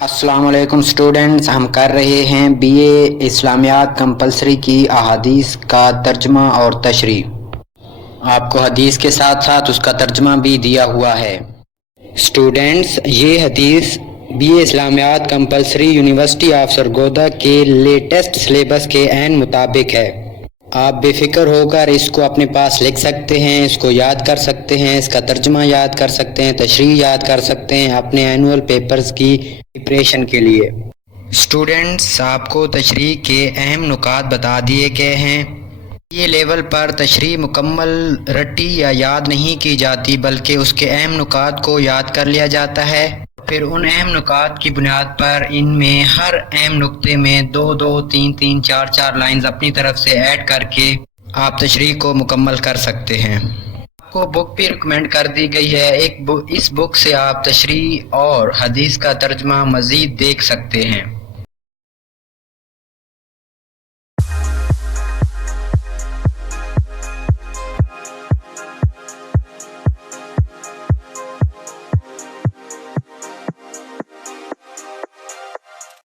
अस्सलाम वालेकुम स्टूडेंट्स, हम कर रहे हैं बीए इस्लामियात कंपलसरी की अहादीस का तर्जमा और तशरीह। आपको हदीस के साथ साथ उसका तर्जमा भी दिया हुआ है। स्टूडेंट्स, ये हदीस BA Islamiyat compulsory university of Sargodha के लेटेस्ट सिलेबस के ऐन मुताबिक है। आप बेफिक्र होकर इसको अपने पास लिख सकते हैं, इसको याद कर सकते हैं, इसका तर्जमा याद कर सकते हैं, तशरीह याद कर सकते हैं अपने एनुअल पेपर्स की प्रिपरेशन के लिए। स्टूडेंट्स, आपको तशरीह के अहम नुकात बता दिए गए हैं। ये लेवल पर तशरीह मुकम्मल रटी या याद नहीं की जाती, बल्कि उसके अहम नुकात को याद कर लिया जाता है। फिर उन अहम नुकात की बुनियाद पर इनमें हर अहम नुक्ते में 2-2, 3-3, 4-4 लाइंस अपनी तरफ से ऐड करके आप तशरीह को मुकम्मल कर सकते हैं। आपको बुक भी रिकमेंड कर दी गई है। इस बुक से आप तशरीह और हदीस का तर्जमा मज़ीद देख सकते हैं।